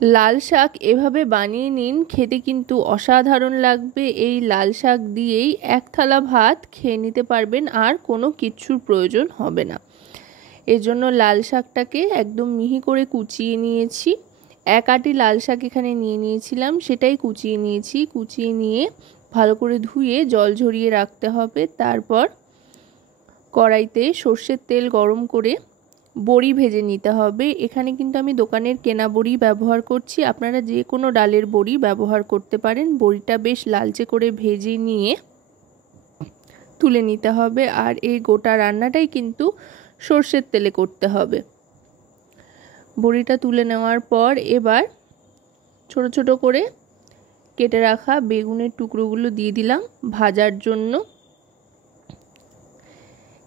লাল শাক এভাবে বানিয়ে নিন, খেতে কিন্তু অসাধারণ লাগবে। এই লাল শাক দিয়েই এক থালা ভাত খেয়ে নিতে পারবেন, আর কোনো কিচ্ছুর প্রয়োজন হবে না। এর জন্য লাল শাকটাকে একদম মিহি করে কুচিয়ে নিয়েছি। এক আটি লাল শাক এখানে নিয়ে নিয়েছিলাম, সেটাই কুচিয়ে নিয়েছি। কুচিয়ে নিয়ে ভালো করে ধুয়ে জল ঝরিয়ে রাখতে হবে। তারপর কড়াইতে সর্ষের তেল গরম করে বড়ি ভেজে নিতে হবে। এখানে কিন্তু আমি দোকানের কেনা বড়ি ব্যবহার করছি, আপনারা যে কোনো ডালের বড়ি ব্যবহার করতে পারেন। বড়িটা বেশ লালচে করে ভেজে নিয়ে তুলে নিতে হবে। আর এই গোটা রান্নাটাই কিন্তু সর্ষের তেলে করতে হবে। বড়িটা তুলে নেওয়ার পর এবার ছোট ছোট করে কেটে রাখা বেগুনের টুকরোগুলো দিয়ে দিলাম ভাজার জন্য।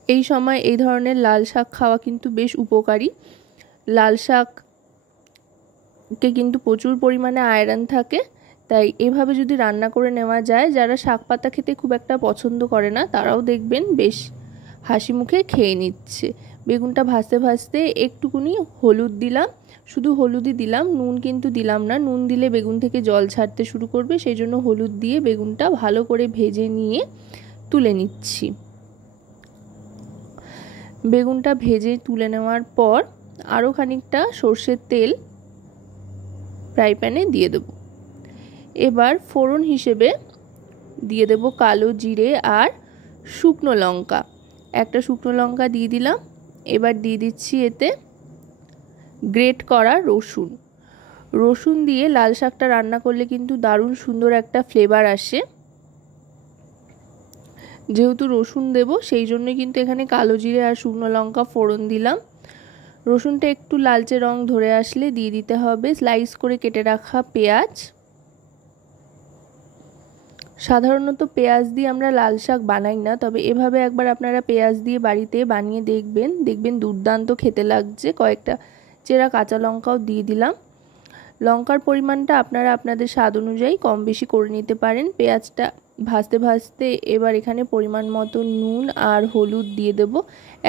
এই সময় এই ধরনের লাল শাক খাওয়া কিন্তু বেশ উপকারী। লাল শাককে কিন্তু প্রচুর পরিমাণে আয়রন থাকে, তাই এভাবে যদি রান্না করে নেওয়া যায়, যারা শাক পাতা খেতে খুব একটা পছন্দ করে না তারাও দেখবেন বেশ হাসি মুখে খেয়ে নিচ্ছে। বেগুনটা ভাজতে ভাজতে একটুকুনি হলুদ দিলাম, শুধু হলুদই দিলাম, নুন কিন্তু দিলাম না। নুন দিলে বেগুন থেকে জল ছাড়তে শুরু করবে, সেই জন্য হলুদ দিয়ে বেগুনটা ভালো করে ভেজে নিয়ে তুলে নিচ্ছি। বেগুনটা ভেজে তুলে নেওয়ার পর আরও খানিকটা সর্ষের তেল ফ্রাই প্যানে দিয়ে দেব। এবার ফোড়ন হিসেবে দিয়ে দেব কালো জিরে আর শুকনো লঙ্কা। একটা শুকনো লঙ্কা দিয়ে দিলাম। এবার দিয়ে দিচ্ছি এতে গ্রেট করা রসুন। রসুন দিয়ে লাল শাকটা রান্না করলে কিন্তু দারুণ সুন্দর একটা ফ্লেভার আসে। যেহেতু রসুন দেব সেই জন্য কিন্তু এখানে কালো জিরে আর শুকনো লঙ্কা ফোড়ন দিলাম। রসুনটা একটু লালচে রং ধরে আসলে দিয়ে দিতে হবে স্লাইস করে কেটে রাখা পেঁয়াজ। সাধারণত পেঁয়াজ দিয়ে আমরা লাল শাক বানাই না, তবে এভাবে একবার আপনারা পেঁয়াজ দিয়ে বাড়িতে বানিয়ে দেখবেন দুর্দান্ত খেতে লাগছে। কয়েকটা চেরা কাঁচা লঙ্কাও দিয়ে দিলাম। লঙ্কার পরিমাণটা আপনারা আপনাদের স্বাদ অনুযায়ী কম বেশি করে নিতে পারেন। পেঁয়াজটা ভাজতে ভাজতে এবার এখানে পরিমাণ মতো নুন আর হলুদ দিয়ে দেব।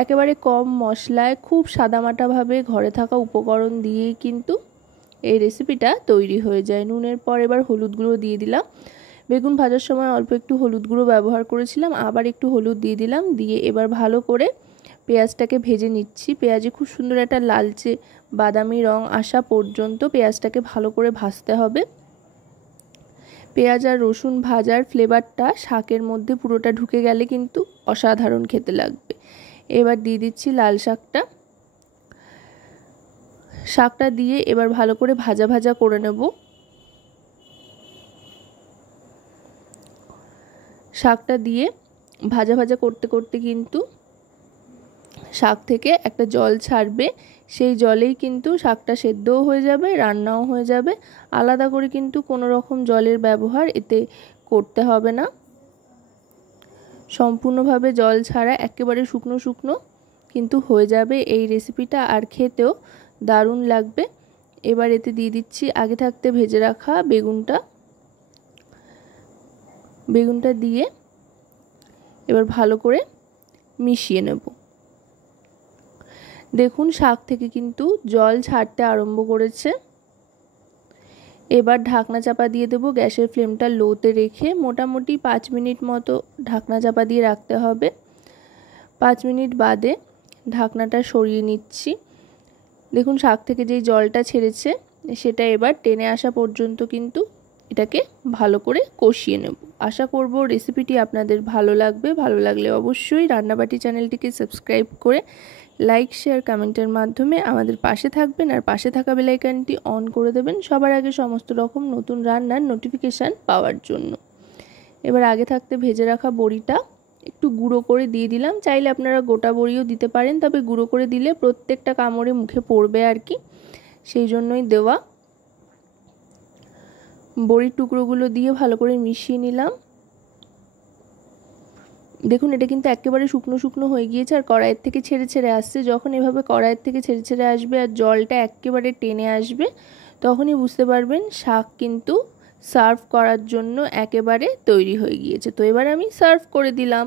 একেবারে কম মশলায় খুব সাদামাটাভাবে ঘরে থাকা উপকরণ দিয়েই কিন্তু এই রেসিপিটা তৈরি হয়ে যায়। নুনের পর এবার হলুদ গুঁড়ো দিয়ে দিলাম। বেগুন ভাজার সময় অল্প একটু হলুদ গুঁড়ো ব্যবহার করেছিলাম, আবার একটু হলুদ দিয়ে দিলাম। দিয়ে এবার ভালো করে পেঁয়াজটাকে ভেজে নিচ্ছি। পেঁয়াজে খুব সুন্দর একটা লালচে বাদামি রং আসা পর্যন্ত পেঁয়াজটাকে ভালো করে ভাজতে হবে। পেঁয়াজ আর রসুন ভাজার ফ্লেভারটা শাকের মধ্যে পুরোটা ঢুকে গেলে কিন্তু অসাধারণ খেতে লাগবে। এবার দিয়ে দিচ্ছি লাল শাকটা। শাকটা দিয়ে এবার ভালো করে ভাজা ভাজা করে নেব। শাকটা দিয়ে ভাজা ভাজা করতে করতে কিন্তু শাক থেকে একটা জল ছাড়বে, সেই জলেই কিন্তু শাকটা সেদ্ধও হয়ে যাবে, রান্নাও হয়ে যাবে। আলাদা করে কিন্তু কোনো রকম জলের ব্যবহার এতে করতে হবে না। সম্পূর্ণভাবে জল ছাড়া একেবারে শুকনো শুকনো কিন্তু হয়ে যাবে এই রেসিপিটা, আর খেতেও দারুণ লাগবে। এবার এতে দিয়ে দিচ্ছি আগে থাকতে ভেজে রাখা বেগুনটা দিয়ে এবার ভালো করে মিশিয়ে নেব। দেখুন শাক থেকে কিন্তু জল ছাড়তে আরম্ভ করেছে। এবার ঢাকনা চাপা দিয়ে দেব। গ্যাসের ফ্লেমটা লোতে রেখে মোটামুটি 5 মিনিট মতো ঢাকনা চাপা দিয়ে রাখতে হবে। 5 মিনিট বাদে ঢাকনাটা সরিয়ে নিচ্ছি। দেখুন শাক থেকে যেই জলটা ছেড়েছে সেটা এবার টেনে আসা পর্যন্ত কিন্তু এটাকে ভালো করে কষিয়ে নেব। আশা করব রেসিপিটি আপনাদের ভালো লাগবে। ভালো লাগলে অবশ্যই রান্নাবাটি চ্যানেলটিকে সাবস্ক্রাইব করে লাইক শেয়ার কমেন্টের মাধ্যমে আমাদের পাশে থাকবেন, আর পাশে থাকা বেল আইকনটি অন করে দেবেন সবার আগে সমস্ত রকম নতুন রান্নার নোটিফিকেশান পাওয়ার জন্য। এবার আগে থাকতে ভেজে রাখা বড়িটা একটু গুঁড়ো করে দিয়ে দিলাম। চাইলে আপনারা গোটা বড়িও দিতে পারেন, তবে গুঁড়ো করে দিলে প্রত্যেকটা কামড়ে মুখে পড়বে আর কি, সেই জন্যই দেওয়া। বড়ির টুকরোগুলো দিয়ে ভালো করে মিশিয়ে নিলাম। দেখুন এটা কিন্তু একেবারে শুকনো শুকনো হয়ে গিয়েছে আর কড়াইয়ের থেকে ছেড়ে ছেড়ে আসছে। যখন এভাবে কড়াইয়ের থেকে ছেড়ে ছেড়ে আসবে আর জলটা একেবারে টেনে আসবে, তখনই বুঝতে পারবেন শাক কিন্তু সার্ভ করার জন্য একেবারে তৈরি হয়ে গিয়েছে। তো এবার আমি সার্ভ করে দিলাম।